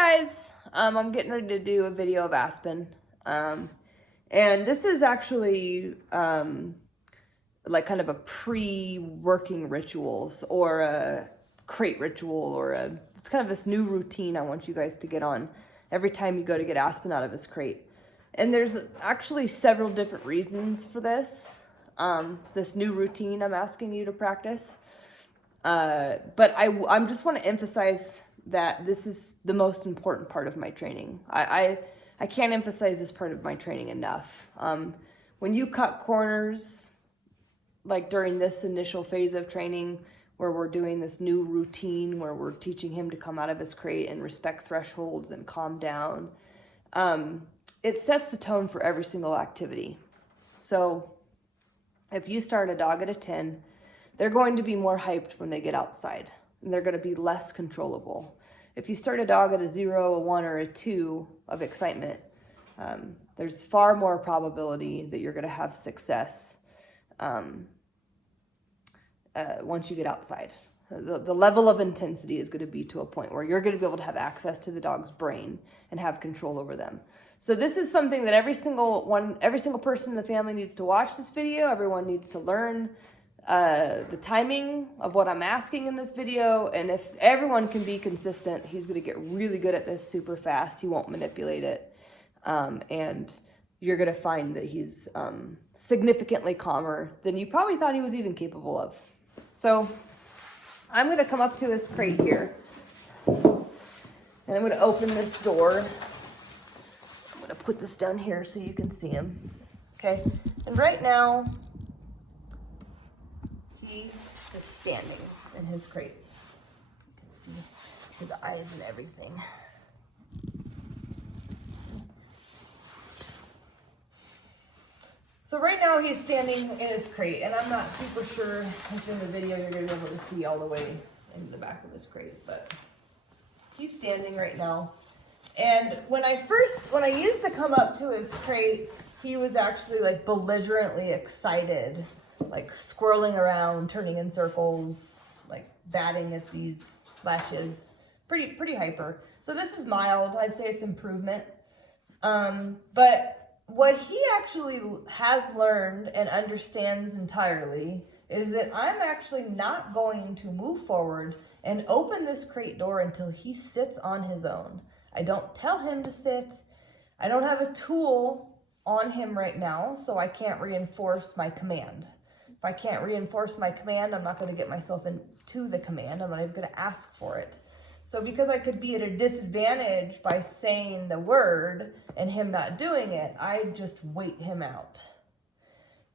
guys, I'm getting ready to do a video of Aspen, and this is actually like kind of a pre-working rituals or a crate ritual or it's kind of this new routine I want you guys to get on every time you go to get Aspen out of his crate. And there's actually several different reasons for this, this new routine I'm asking you to practice. But I just want to emphasize that this is the most important part of my training. I can't emphasize this part of my training enough. When you cut corners, like during this initial phase of training where we're doing this new routine where we're teaching him to come out of his crate and respect thresholds and calm down, it sets the tone for every single activity. So if you start a dog at a 10, they're going to be more hyped when they get outside, and they're going to be less controllable. If you start a dog at a 0, a 1, or a 2 of excitement, there's far more probability that you're going to have success once you get outside. The level of intensity is going to be to a point where you're going to be able to have access to the dog's brain and have control over them. So this is something that every single person in the family needs to watch this video. Everyone needs to learn the timing of what I'm asking in this video, and if everyone can be consistent, he's going to get really good at this super fast. He won't manipulate it, and you're going to find that he's significantly calmer than you probably thought he was even capable of. So I'm going to come up to his crate here, and I'm going to open this door. I'm going to put this down here so you can see him. Okay, and right now he is standing in his crate. You can see his eyes and everything. So right now he's standing in his crate, and I'm not super sure if in the video you're going to be able to see all the way in the back of his crate, but he's standing right now. And when I used to come up to his crate, he was actually like belligerently excited, like squirreling around, turning in circles, like batting at these latches, pretty hyper. So this is mild. I'd say it's improvement. But what he actually has learned and understands entirely is that I'm actually not going to move forward and open this crate door until he sits on his own. I don't tell him to sit. I don't have a tool on him right now, so I can't reinforce my command. If I can't reinforce my command, I'm not going to get myself into the command. I'm not even going to ask for it. So because I could be at a disadvantage by saying the word and him not doing it, I just wait him out.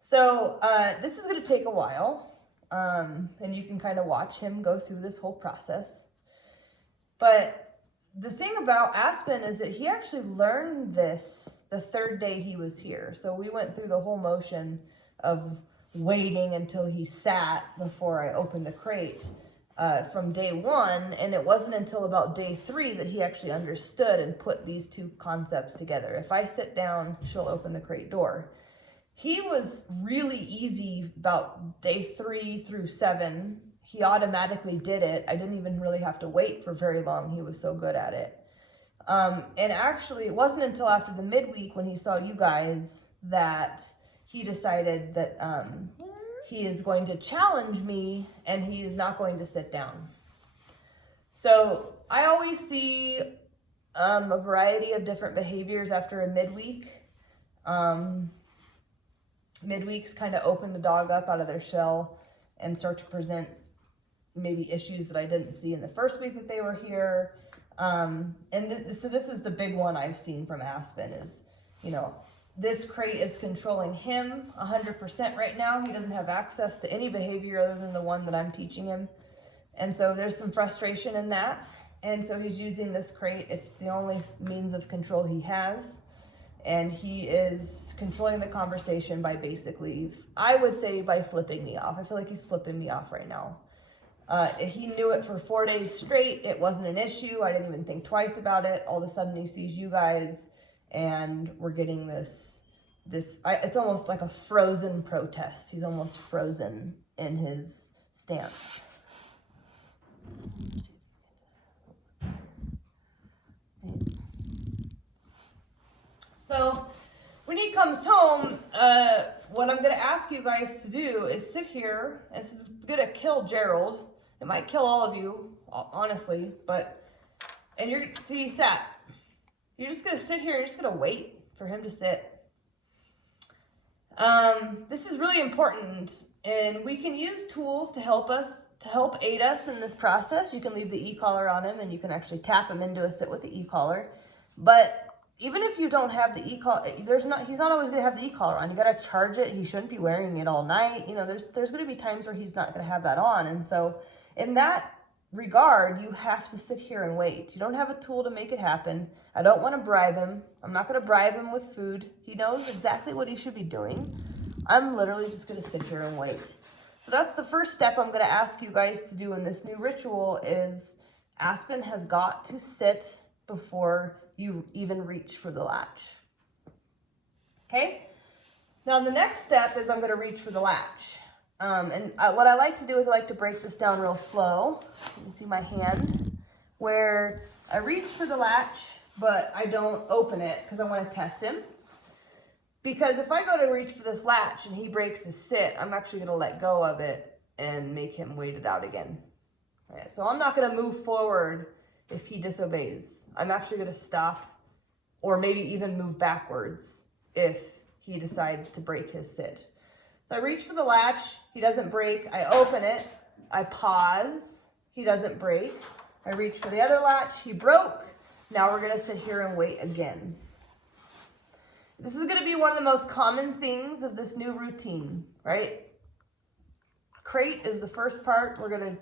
So this is going to take a while, and you can kind of watch him go through this whole process. But the thing about Aspen is that he actually learned this the third day he was here. So we went through the whole motion of waiting until he sat before I opened the crate from day 1, and it wasn't until about day 3 that he actually understood and put these two concepts together. If I sit down, she'll open the crate door. He was really easy about day 3 through 7. He automatically did it. I didn't even really have to wait for very long. He was so good at it. And actually, it wasn't until after the midweek when he saw you guys that he decided that he is going to challenge me and he is not going to sit down. So I always see a variety of different behaviors after a midweek. Midweeks kind of open the dog up out of their shell and start to present maybe issues that I didn't see in the first week that they were here. So this is the big one I've seen from Aspen is, this crate is controlling him 100% right now. He doesn't have access to any behavior other than the one that I'm teaching him. And so there's some frustration in that. And so he's using this crate. It's the only means of control he has. And he is controlling the conversation by basically, I would say by flipping me off. I feel like he's flipping me off right now. He knew it for 4 days straight. It wasn't an issue. I didn't even think twice about it. All of a sudden he sees you guys and we're getting this, it's almost like a frozen protest. He's almost frozen in his stance. when he comes home, what I'm going to ask you guys to do is sit here. This is going to kill Gerald. It might kill all of you, honestly, but, and see, he sat. You're just going to sit here, you're just going to wait for him to sit. This is really important, and we can use tools to help aid us in this process. You can leave the e-collar on him, and you can actually tap him into a sit with the e-collar. But even if you don't have the e-collar, he's not always going to have the e-collar on. You got to charge it. He shouldn't be wearing it all night. You know, there's going to be times where he's not going to have that on, and so in that regard, you have to sit here and wait. You don't have a tool to make it happen. I don't want to bribe him. I'm not going to bribe him with food. He knows exactly what he should be doing. I'm literally just going to sit here and wait. So that's the first step I'm going to ask you guys to do in this new ritual is Aspen has got to sit before you even reach for the latch. Okay? Now the next step is I'm going to reach for the latch. What I like to do is I like to break this down real slow. So you can see my hand where I reach for the latch, but I don't open it because I want to test him. Because if I go to reach for this latch and he breaks his sit, I'm actually going to let go of it and make him wait it out again. Okay, so I'm not going to move forward if he disobeys. I'm actually going to stop or maybe even move backwards if he decides to break his sit. So I reach for the latch, he doesn't break, I open it, I pause, he doesn't break, I reach for the other latch, he broke, now we're gonna sit here and wait again. This is gonna be one of the most common things of this new routine, right? Crate is the first part. We're gonna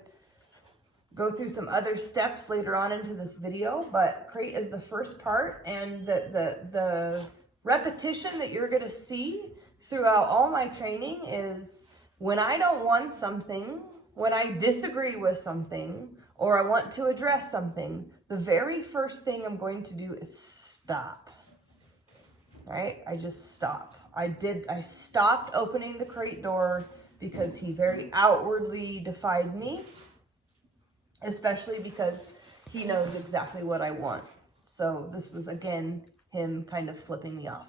go through some other steps later on into this video, but crate is the first part, and the repetition that you're gonna see throughout all my training is when I don't want something, when I disagree with something, or I want to address something, the very first thing I'm going to do is stop. Right? I just stop. I stopped opening the crate door because he very outwardly defied me, especially because he knows exactly what I want. So this was, again, him kind of flipping me off.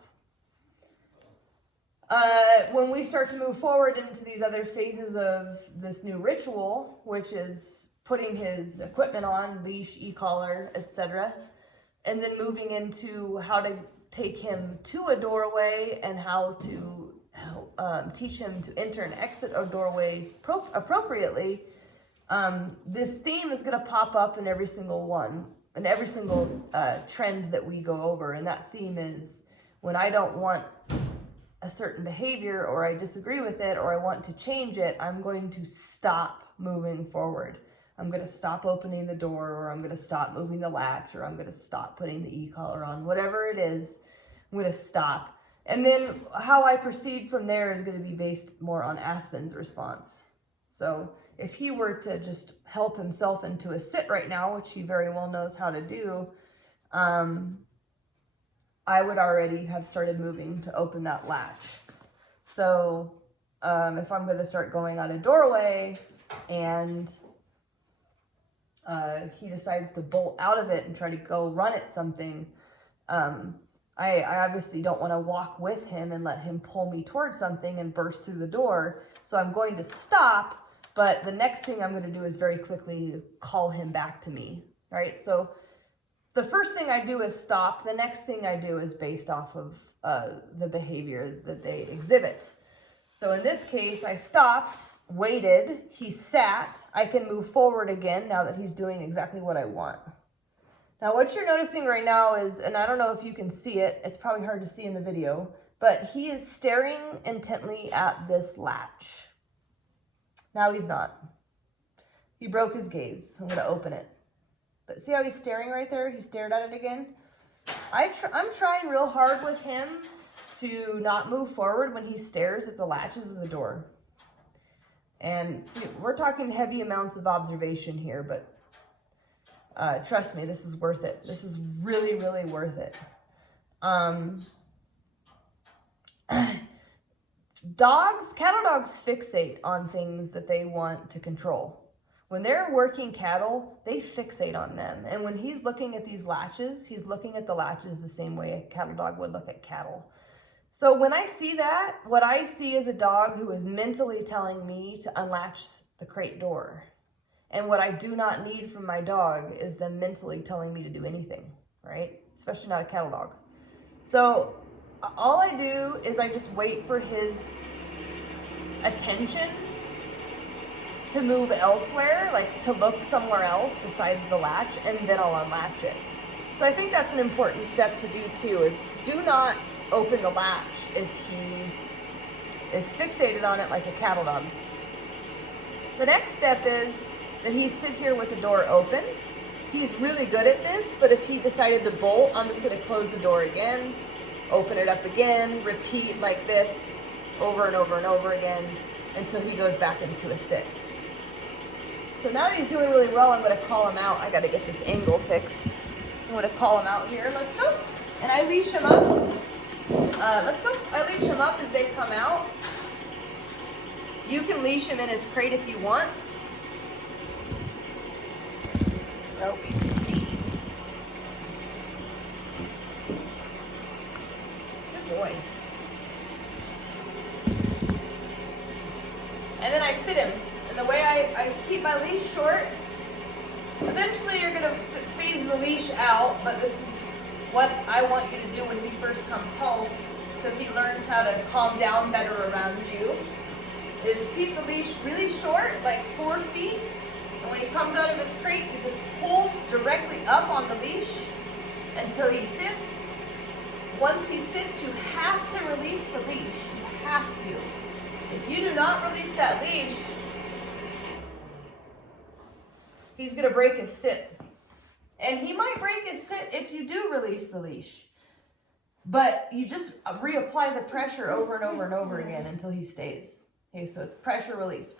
When we start to move forward into these other phases of this new ritual, which is putting his equipment on, leash, e-collar, etc., and then moving into how to take him to a doorway and how to teach him to enter and exit a doorway appropriately, this theme is going to pop up in every single one, in every single trend that we go over. And that theme is when I don't want a certain behavior, or I disagree with it, or I want to change it, I'm going to stop moving forward. I'm going to stop opening the door, or I'm going to stop moving the latch, or I'm going to stop putting the e-collar on. Whatever it is, I'm going to stop. And then how I proceed from there is going to be based more on Aspen's response. So if he were to just help himself into a sit right now, which he very well knows how to do, I would already have started moving to open that latch. So if I'm going to start going on a doorway and he decides to bolt out of it and try to go run at something, I obviously don't want to walk with him and let him pull me towards something and burst through the door. So I'm going to stop, but the next thing I'm going to do is very quickly call him back to me, right? So the first thing I do is stop. The next thing I do is based off of the behavior that they exhibit. So in this case, I stopped, waited, he sat. I can move forward again now that he's doing exactly what I want. Now what you're noticing right now is, and I don't know if you can see it, it's probably hard to see in the video, but he is staring intently at this latch. Now he's not. He broke his gaze. I'm going to open it. But see how he's staring right there? He stared at it again. I'm trying real hard with him to not move forward when he stares at the latches of the door. And see, we're talking heavy amounts of observation here, but trust me, this is worth it. This is really, really worth it. Cattle dogs fixate on things that they want to control. When they're working cattle, they fixate on them. And when he's looking at these latches, he's looking at the latches the same way a cattle dog would look at cattle. So when I see that, what I see is a dog who is mentally telling me to unlatch the crate door. And what I do not need from my dog is them mentally telling me to do anything, right? Especially not a cattle dog. So all I do is I just wait for his attention to move elsewhere, like to look somewhere else besides the latch, and then I'll unlatch it. So I think that's an important step to do too, is do not open the latch if he is fixated on it like a cattle dog. The next step is that he sit here with the door open. He's really good at this, but if he decided to bolt, I'm just gonna close the door again, open it up again, repeat like this over and over and over again until he goes back into a sit. So now that he's doing really well, I'm gonna call him out. I gotta get this angle fixed. I'm gonna call him out here, let's go. And I leash him up. Let's go. I leash him up as they come out. You can leash him in his crate if you want. I hope you can see. Good boy. And then I sit him. And the way I keep my leash short, eventually you're going to phase the leash out, but this is what I want you to do when he first comes home, so he learns how to calm down better around you, is keep the leash really short, like 4 feet, and when he comes out of his crate, you just hold directly up on the leash until he sits. Once he sits, you have to release the leash. You have to. If you do not release that leash, he's going to break his sit. And he might break his sit if you do release the leash. But you just reapply the pressure over and over and over again until he stays. Okay, so it's pressure, release,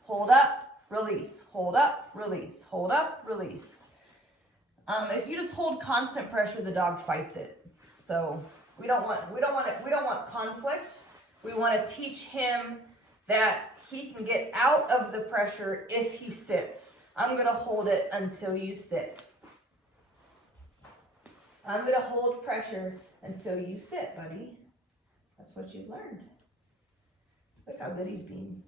hold up, release, hold up, release, hold up, release. If you just hold constant pressure, the dog fights it. So we don't want conflict. We want to teach him that he can get out of the pressure if he sits. I'm going to hold it until you sit. I'm going to hold pressure until you sit, buddy. That's what you've learned. Look how good he's being.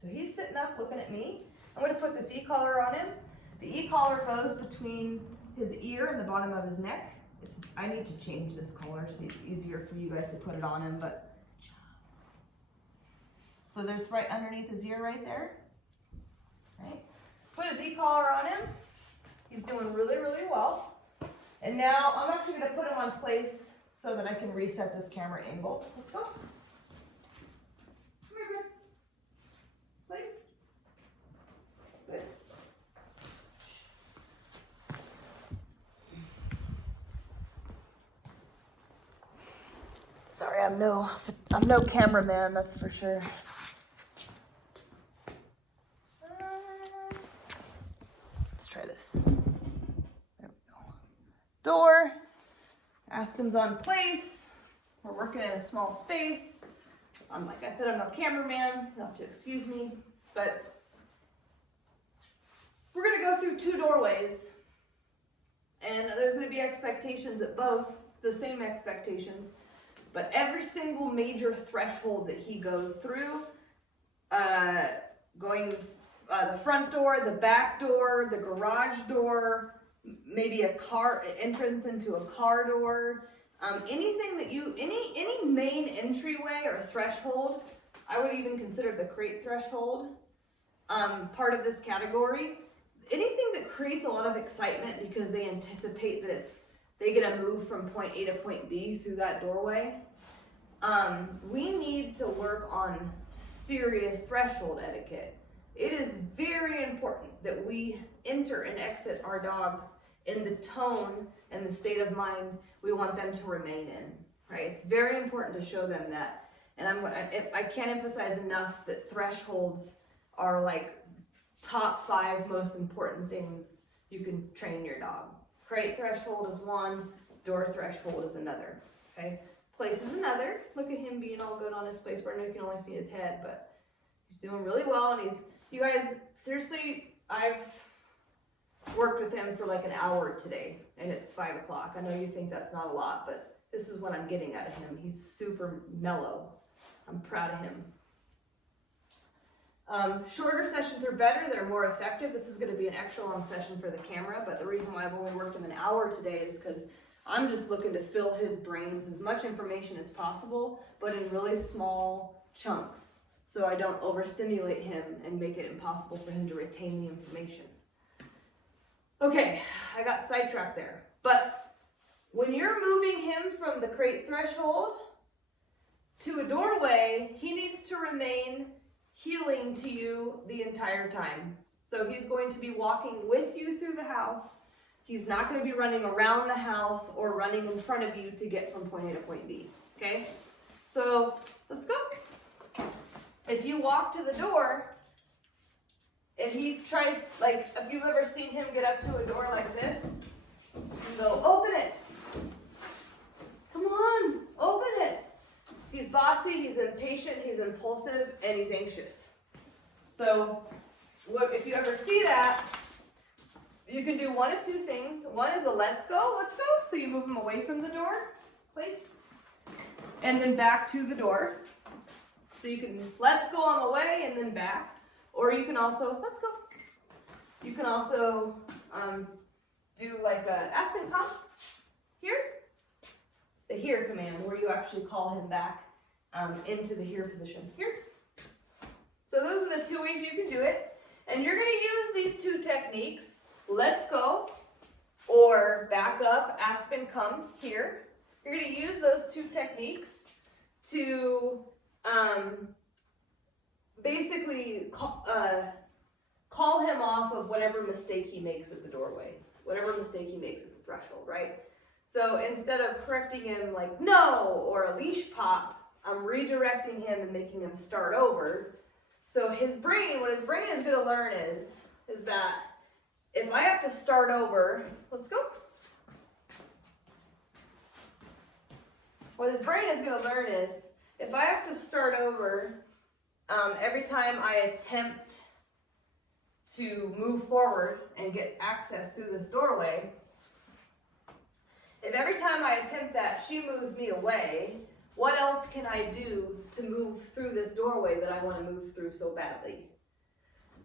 So he's sitting up looking at me. I'm going to put this e-collar on him. The e-collar goes between his ear and the bottom of his neck. I need to change this collar so it's easier for you guys to put it on him. But so there's right underneath his ear right there. Right? Put his e-collar on him. He's doing really, really well. And now I'm actually going to put him on place so that I can reset this camera angle. Let's go. Come here, bud. Place. Good. Sorry, I'm no cameraman, that's for sure. Let's try this. There we go. Door. Aspens on place. We're working in a small space. Like I said, I'm no cameraman. You'll have to excuse me. But we're going to go through 2 doorways. And there's going to be expectations at both, the same expectations. But every single major threshold that he goes through, going the front door, the back door, the garage door, maybe a car entrance into a car door, anything that any main entryway or threshold, I would even consider the crate threshold part of this category. Anything that creates a lot of excitement because they anticipate that they get to move from point A to point B through that doorway. We need to work on serious threshold etiquette. It is very important that we enter and exit our dogs in the tone and the state of mind we want them to remain in, right? It's very important to show them that. And I can't emphasize enough that thresholds are like top 5 most important things you can train your dog. Crate threshold is one, door threshold is another, okay? Place is another. Look at him being all good on his place. Right now you can only see his head, but he's doing really well. And you guys, seriously, I've worked with him for like an hour today, and it's 5 o'clock. I know you think that's not a lot, but This is what I'm getting out of him. He's super mellow. I'm proud of him. Shorter sessions are better. They're more effective. This is going to be an extra long session for the camera, but the reason why I've only worked him an hour today is because I'm just looking to fill his brain with as much information as possible, but in really small chunks, so I don't overstimulate him and make it impossible for him to retain the information. Okay, I got sidetracked there. But when you're moving him from the crate threshold to a doorway, he needs to remain healing to you the entire time. So he's going to be walking with you through the house. He's not going to be running around the house or running in front of you to get from point A to point B. Okay? So let's go. If you walk to the door, and he tries, like, if you've ever seen him get up to a door like this, you go, open it. Come on, open it. He's bossy, he's impatient, he's impulsive, and he's anxious. So, if you ever see that, you can do one of two things. One is a let's go. So you move him away from the door, please. And then back to the door. So you can let's go on the way and then back. Or you can also, let's go. You can also do like a Aspens come here. The here command, where you actually call him back into the here position. Here. So those are the two ways you can do it. And you're going to use these two techniques. Let's go, or back up, Aspen, come here. You're going to use those two techniques to basically call him off of whatever mistake he makes at the doorway, whatever mistake he makes at the threshold, right? So instead of correcting him like no or a leash pop, I'm redirecting him and making him start over. So his brain, what his brain is going to learn is that if I have to start over, let's go. What his brain is going to learn is, if I have to start over every time I attempt to move forward and get access through this doorway, if every time I attempt that she moves me away, what else can I do to move through this doorway that I want to move through so badly?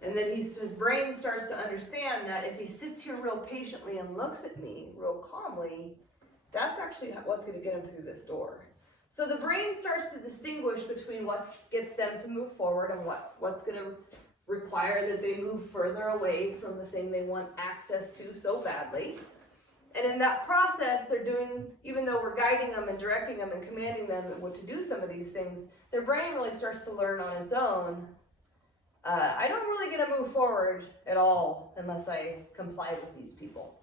And then his brain starts to understand that if he sits here real patiently and looks at me real calmly, that's actually what's going to get him through this door. So the brain starts to distinguish between what gets them to move forward and what's going to require that they move further away from the thing they want access to so badly. And in that process, they're doing, even though we're guiding them and directing them and commanding them what to do some of these things, their brain really starts to learn on its own. I don't really get to move forward at all unless I comply with these people.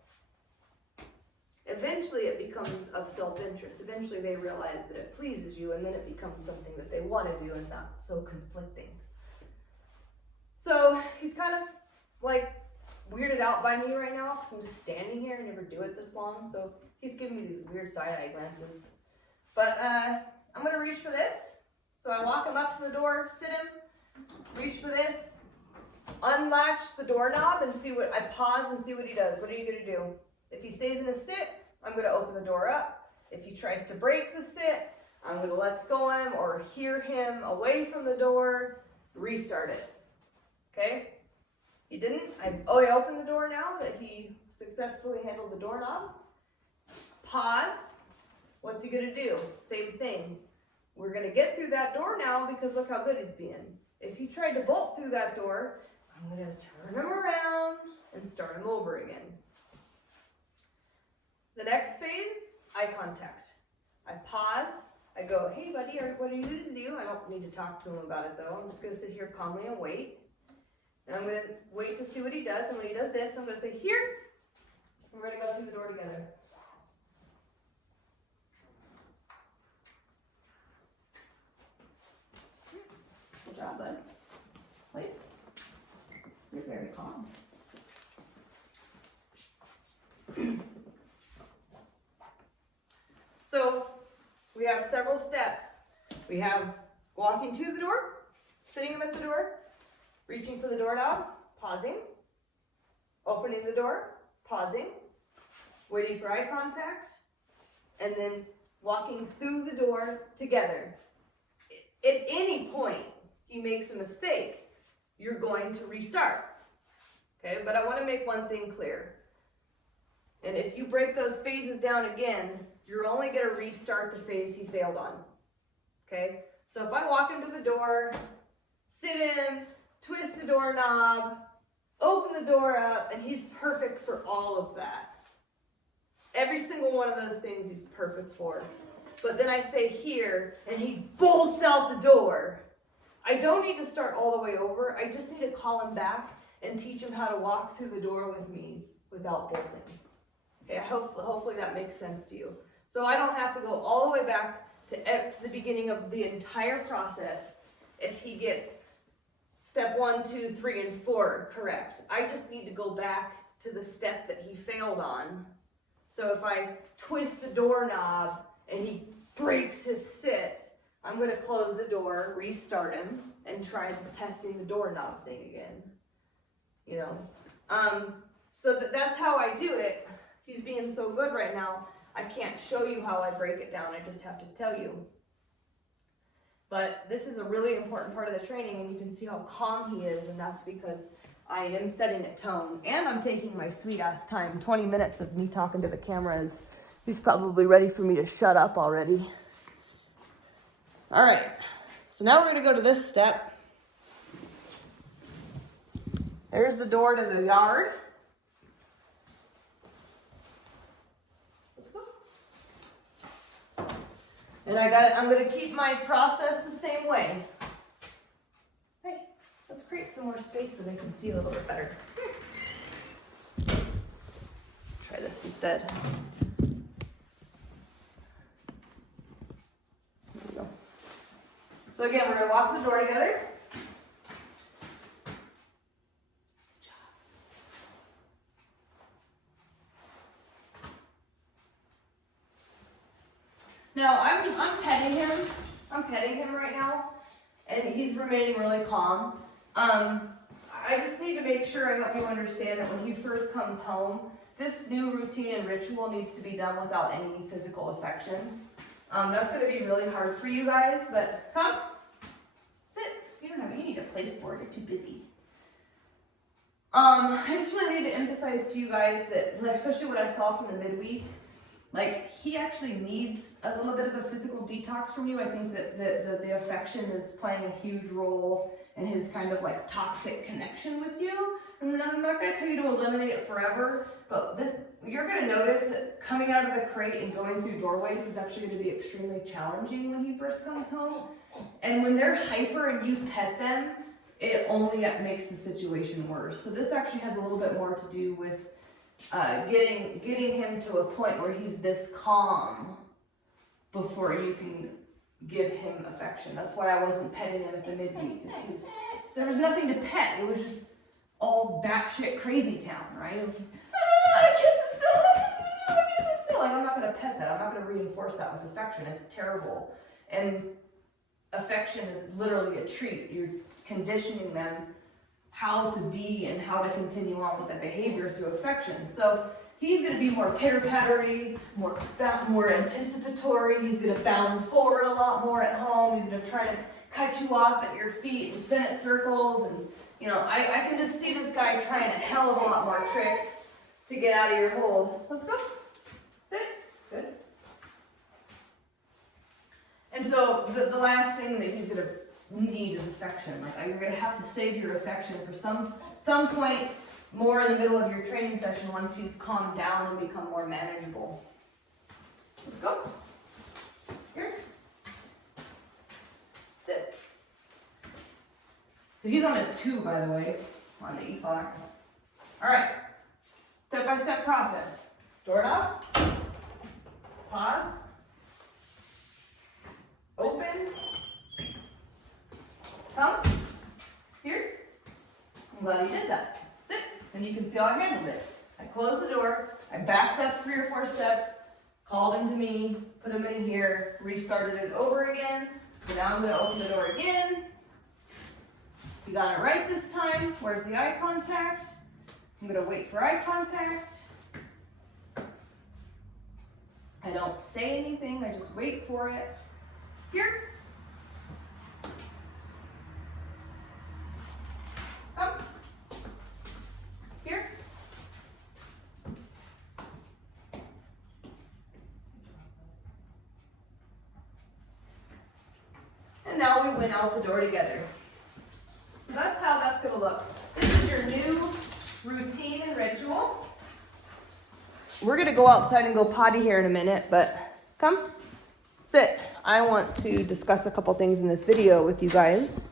Eventually it becomes of self-interest. Eventually they realize that it pleases you, and then it becomes something that they want to do and not so conflicting. So he's kind of like weirded out by me right now because I'm just standing here and never do it this long. So he's giving me these weird side-eye glances. But I'm going to reach for this. So I walk him up to the door, sit him, reach for this, unlatch the doorknob and see what, I pause and see what he does. What are you going to do? If he stays in a sit, I'm going to open the door up. If he tries to break the sit, I'm going to let's go him or hear him away from the door, restart it. Okay? He didn't. I opened the door now that he successfully handled the doorknob. Pause. What's he going to do? Same thing. We're going to get through that door now because look how good he's being. If he tried to bolt through that door, I'm going to turn him around and start him over again. The next phase, eye contact. I pause. I go, hey buddy, what are you going to do? I don't need to talk to him about it though. I'm just going to sit here calmly and wait. And I'm going to wait to see what he does. And when he does this, I'm going to say, here. And we're going to go through the door together. Good job, bud. Place. You're very calm. So we have several steps. We have walking to the door, sitting him at the door, reaching for the doorknob, pausing, opening the door, pausing, waiting for eye contact, and then walking through the door together. At any point he makes a mistake, you're going to restart. Okay, but I want to make one thing clear. And if you break those phases down again, you're only going to restart the phase he failed on. Okay, so if I walk into the door, sit in, twist the doorknob, open the door up, and he's perfect for all of that. Every single one of those things he's perfect for. But then I say here, and he bolts out the door. I don't need to start all the way over. I just need to call him back and teach him how to walk through the door with me without bolting. Okay, hopefully that makes sense to you. So I don't have to go all the way back to the beginning of the entire process if he gets step 1, 2, 3, and 4 correct. I just need to go back to the step that he failed on. So if I twist the doorknob and he breaks his sit, I'm going to close the door, restart him, and try testing the doorknob thing again. You know, so that's how I do it. He's being so good right now, I can't show you how I break it down. I just have to tell you. But this is a really important part of the training, and you can see how calm he is, and that's because I am setting a tone, and I'm taking my sweet ass time. 20 minutes of me talking to the cameras. He's probably ready for me to shut up already. All right, so now we're gonna go to this step. There's the door to the yard. Let's go. And I'm gonna keep my process the same way. Hey, let's create some more space so they can see a little bit better. Try this instead. There we go. So again, we're gonna walk the door together. Now, I'm petting him. I'm petting him right now, and he's remaining really calm. I just need to make sure I help you understand that when he first comes home, this new routine and ritual needs to be done without any physical affection. That's going to be really hard for you guys, but come, sit. You need a place for it. You're too busy. I just really need to emphasize to you guys that, especially what I saw from the midweek, like, he actually needs a little bit of a physical detox from you. I think that the affection is playing a huge role in his kind of like toxic connection with you. And I'm not going to tell you to eliminate it forever, but you're going to notice that coming out of the crate and going through doorways is actually going to be extremely challenging when he first comes home. And when they're hyper and you pet them, it only makes the situation worse. So this actually has a little bit more to do with getting him to a point where he's this calm before you can give him affection. That's why I wasn't petting him at the midweek. There was nothing to pet. It was just all batshit crazy town, right? Kids are still. Like, I'm not going to pet that. I'm not going to reinforce that with affection. It's terrible. And affection is literally a treat. You're conditioning them how to be and how to continue on with that behavior through affection. So he's going to be more pitter-pattery, more anticipatory. He's going to bound forward a lot more at home. He's going to try to cut you off at your feet and spin at circles. And, you know, I can just see this guy trying a hell of a lot more tricks to get out of your hold. Let's go. Sit. Good. And so the last thing that he's going to need is affection. Like, you're going to have to save your affection for some point more in the middle of your training session once he's calmed down and become more manageable. Let's go. Here. Sit. So he's on a 2, by the way, on the e-collar. All right. Step-by-step process. Doorknob. Pause. Open. Come. Here. I'm glad you did that. Sit. And you can see how I handled it. I closed the door. I backed up 3 or 4 steps. Called him to me. Put him in here. Restarted it over again. So now I'm going to open the door again. You got it right this time. Where's the eye contact? I'm going to wait for eye contact. I don't say anything, I just wait for it. Here. Come. Here. And now we went out the door together. So that's how that's going to look. This is your new routine and ritual. We're going to go outside and go potty here in a minute, but come, sit. I want to discuss a couple things in this video with you guys.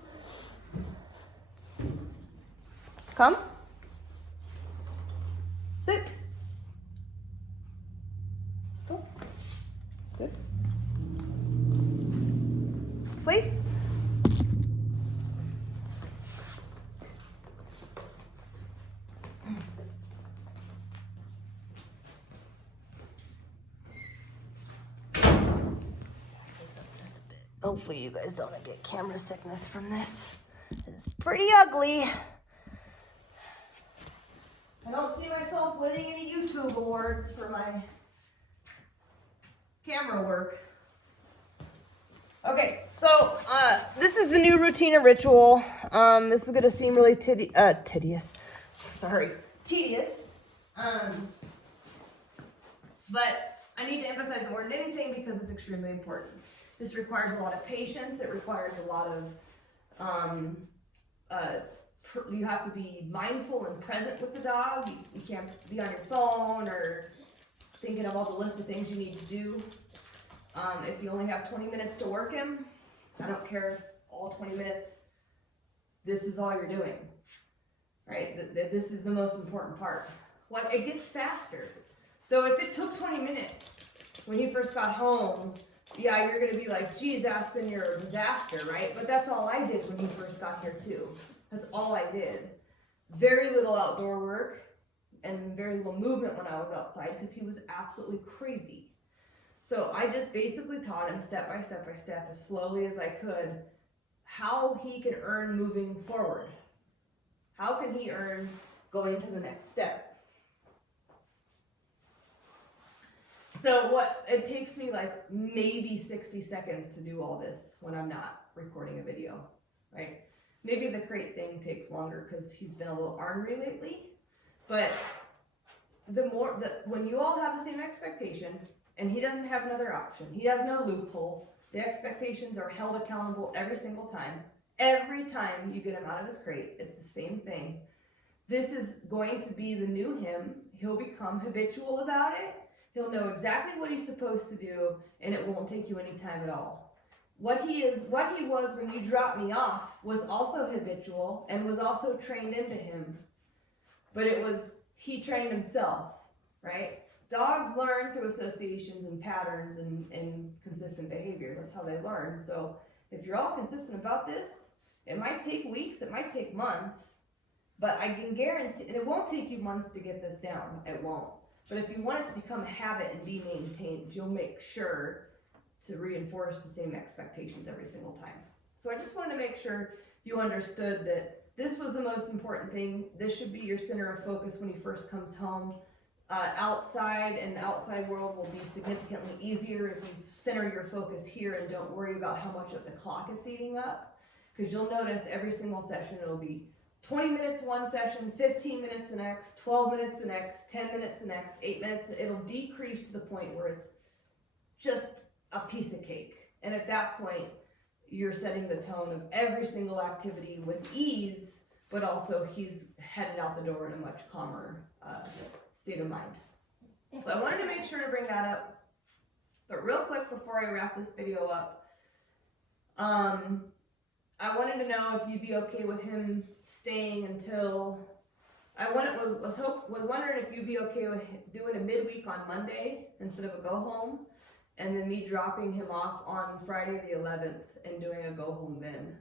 Come, sit. Let's go. Good. Place. Hopefully you guys don't get camera sickness from this. It's pretty ugly. I don't see myself winning any YouTube awards for my camera work. Okay, so this is the new routine and ritual. This is gonna seem really tedious. But I need to emphasize it more than anything because it's extremely important. This requires a lot of patience. It requires a lot of, you have to be mindful and present with the dog. You can't be on your phone or thinking of all the list of things you need to do. If you only have 20 minutes to work him, I don't care if all 20 minutes, this is all you're doing, right? This is the most important part. It gets faster. So if it took 20 minutes when he first got home, yeah, you're going to be like, geez, Aspen, you're a disaster, right? But that's all I did when he first got here, too. That's all I did. Very little outdoor work and very little movement when I was outside because he was absolutely crazy. So I just basically taught him step by step by step, as slowly as I could, how he could earn moving forward. How can he earn going to the next step? So it takes me like maybe 60 seconds to do all this when I'm not recording a video, right? Maybe the crate thing takes longer because he's been a little ornery lately. But when you all have the same expectation and he doesn't have another option, he has no loophole, the expectations are held accountable every single time. Every time you get him out of his crate, it's the same thing. This is going to be the new him. He'll become habitual about it. He'll know exactly what he's supposed to do, and it won't take you any time at all. What he was when you dropped me off was also habitual and was also trained into him. But he trained himself, right? Dogs learn through associations and patterns and consistent behavior. That's how they learn. So if you're all consistent about this, it might take weeks, it might take months, but I can guarantee, and it won't take you months to get this down. It won't. But if you want it to become a habit and be maintained, you'll make sure to reinforce the same expectations every single time. So I just wanted to make sure you understood that this was the most important thing. This should be your center of focus when he first comes home. Outside and the outside world will be significantly easier if you center your focus here and don't worry about how much of the clock it's eating up. Because you'll notice every single session it'll be 20 minutes one session, 15 minutes the next, 12 minutes the next, 10 minutes the next, 8 minutes. It'll decrease to the point where it's just a piece of cake. And at that point, you're setting the tone of every single activity with ease, but also he's headed out the door in a much calmer state of mind. So I wanted to make sure to bring that up. But real quick before I wrap this video up, I wanted to know if you'd be okay with him staying until, was wondering if you'd be okay with doing a midweek on Monday instead of a go home, and then me dropping him off on Friday the 11th and doing a go home then.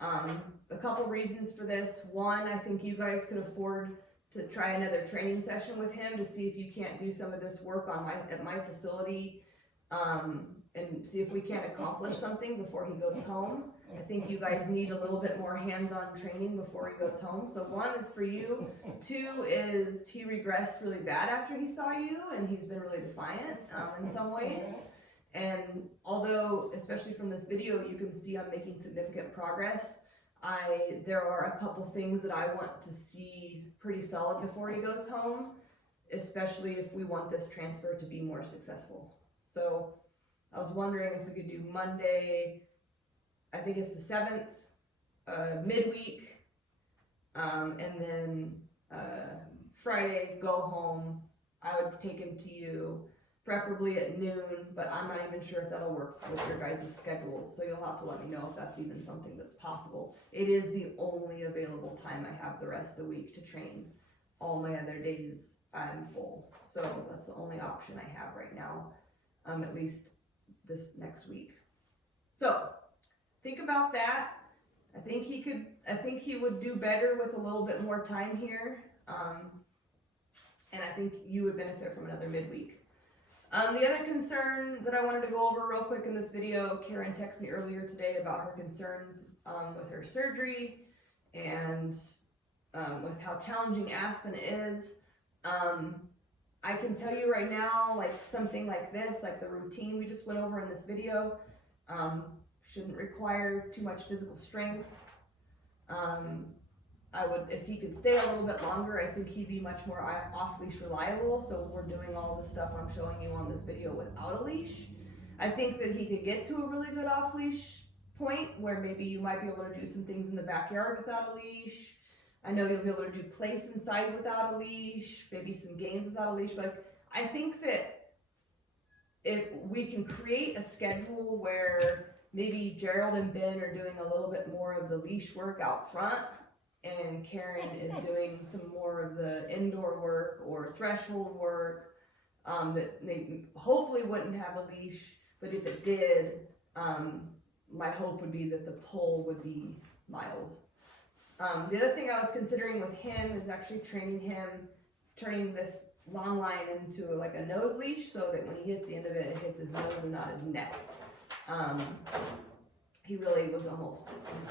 A couple reasons for this. One, I think you guys could afford to try another training session with him to see if you can't do some of this work at my facility and see if we can't accomplish something before he goes home. I think you guys need a little bit more hands-on training before he goes home. So 1 is for you. 2 is he regressed really bad after he saw you, and he's been really defiant in some ways. And although, especially from this video, you can see I'm making significant progress, there are a couple things that I want to see pretty solid before he goes home, especially if we want this transfer to be more successful. So I was wondering if we could do Monday, I think it's the 7th, midweek, and then Friday, go home. I would take him to you, preferably at noon, but I'm not even sure if that'll work with your guys' schedules, so you'll have to let me know if that's even something that's possible. It is the only available time I have the rest of the week to train. All my other days I'm full, so that's the only option I have right now, at least this next week. So think about that. I think he would do better with a little bit more time here, and I think you would benefit from another midweek. The other concern that I wanted to go over real quick in this video, Karen texted me earlier today about her concerns with her surgery and with how challenging Aspen is. I can tell you right now, like something like this, like the routine we just went over in this video, shouldn't require too much physical strength. If he could stay a little bit longer, I think he'd be much more off-leash reliable. So we're doing all the stuff I'm showing you on this video without a leash. I think that he could get to a really good off-leash point where maybe you might be able to do some things in the backyard without a leash. I know you'll be able to do plays inside without a leash, maybe some games without a leash, but I think that if we can create a schedule where maybe Gerald and Ben are doing a little bit more of the leash work out front, and Karen is doing some more of the indoor work or threshold work that maybe hopefully wouldn't have a leash, but if it did, my hope would be that the pull would be mild. The other thing I was considering with him is actually training him, turning this long line into like a nose leash so that when he hits the end of it, it hits his nose and not his neck. He really was his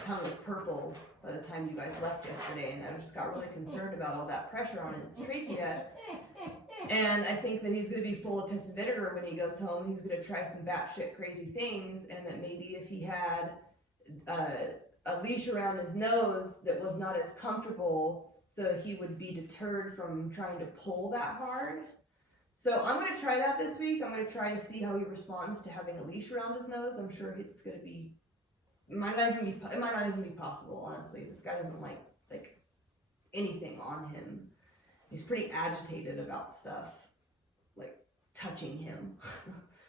tongue was purple by the time you guys left yesterday, and I just got really concerned about all that pressure on his trachea. And I think that he's going to be full of piss and vinegar when he goes home. He's going to try some batshit crazy things, and that maybe if he had a leash around his nose that was not as comfortable, so he would be deterred from trying to pull that hard. So I'm going to try that this week. I'm going to try to see how he responds to having a leash around his nose. I'm sure it's going to be, it might not even be possible, honestly. This guy doesn't like anything on him. He's pretty agitated about stuff, like touching him.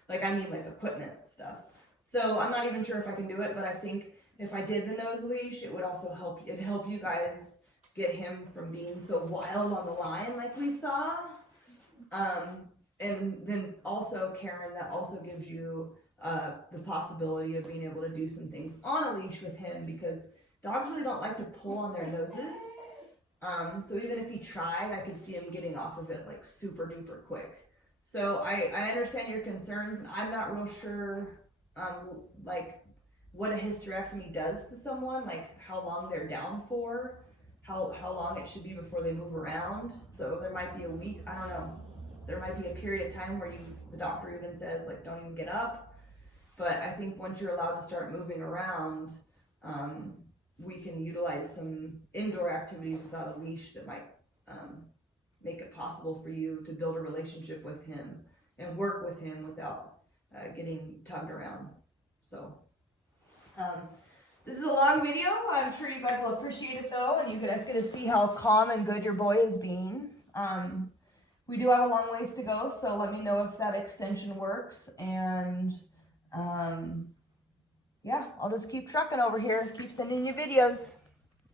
like equipment stuff. So I'm not even sure if I can do it, but I think if I did the nose leash, it would also help you guys get him from being so wild on the line like we saw. And then also, Karen, that also gives you the possibility of being able to do some things on a leash with him, because dogs really don't like to pull on their noses. So even if he tried, I could see him getting off of it like super duper quick. So I understand your concerns. I'm not real sure like what a hysterectomy does to someone, like how long they're down for, how long it should be before they move around. So there might be a week, I don't know. There might be a period of time where the doctor even says like don't even get up. But I think once you're allowed to start moving around, we can utilize some indoor activities without a leash that might make it possible for you to build a relationship with him and work with him without getting tugged around. So this is a long video. I'm sure you guys will appreciate it though, and you guys get to see how calm and good your boy is being. We do have a long ways to go, so let me know if that extension works, and yeah, I'll just keep trucking over here, keep sending you videos.